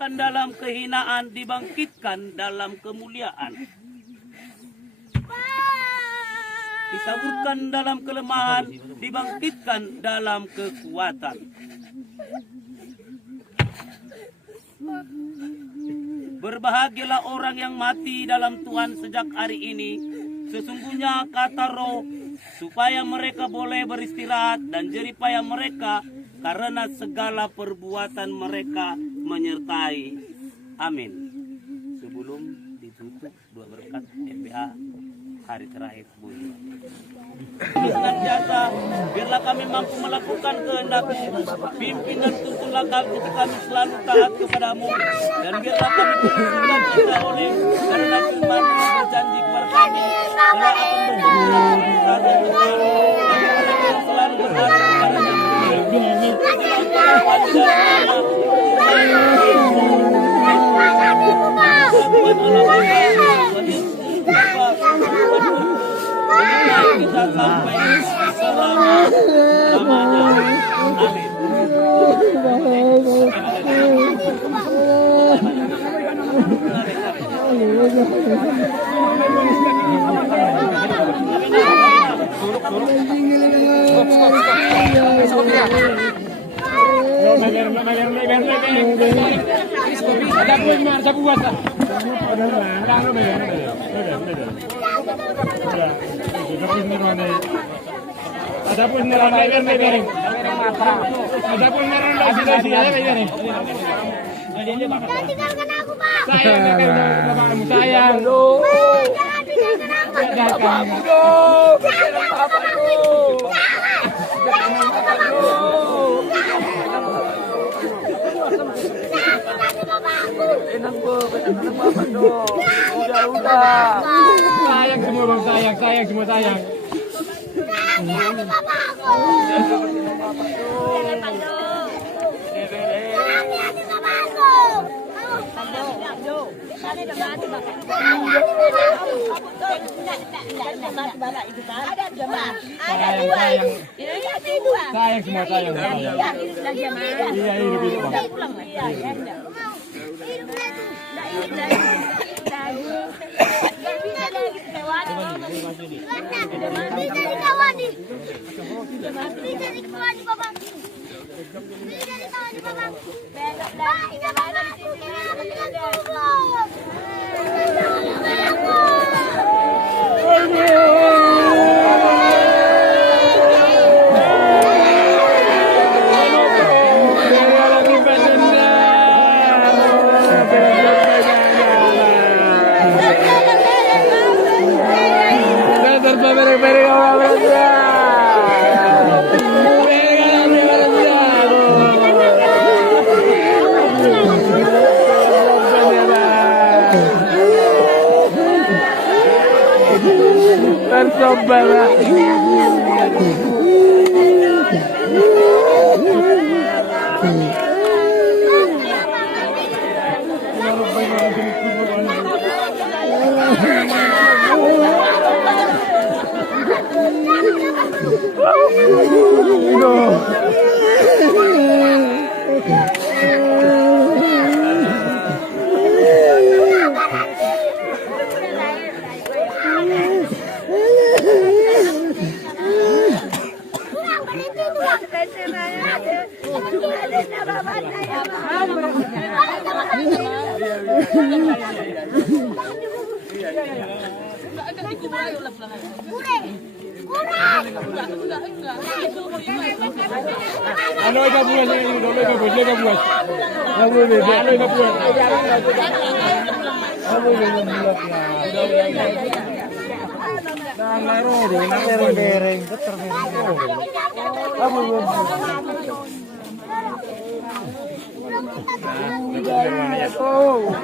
Disaburkan dalam kehinaan, dibangkitkan dalam kemuliaan. Disaburkan dalam kelemahan, dibangkitkan dalam kekuatan. Berbahagialah orang yang mati dalam Tuhan sejak hari ini. Sesungguhnya kata roh, supaya mereka boleh beristirahat dan jeripaya mereka karena segala perbuatan mereka menyertai. Amin. Sebelum ditutup, dua berkat FBA hari terakhir bunyi. Senantiasa biarlah kami mampu melakukan kehendak-Mu, pimpin dan tuntunlah kami kami selalu taat kepadamu, dan biarlah kami diberikan kita oleh karena firman berjanji kepada kami telah akan berkumpul di kerajaan Tuhan, dan mereka yang selalu berada kepada kita sampai selama-lamanya. Amin. Ada pun merah piring. Ada pun merah nasi ada piring. Tinggalkan aku, Pak. Sayang bapakmu sayang. Jangan tinggalkan aku. Bapakmu. Udah. Sayang semua bang, sayang semua sayang. Sayang semua sayang. Iya hidup bang. Oh,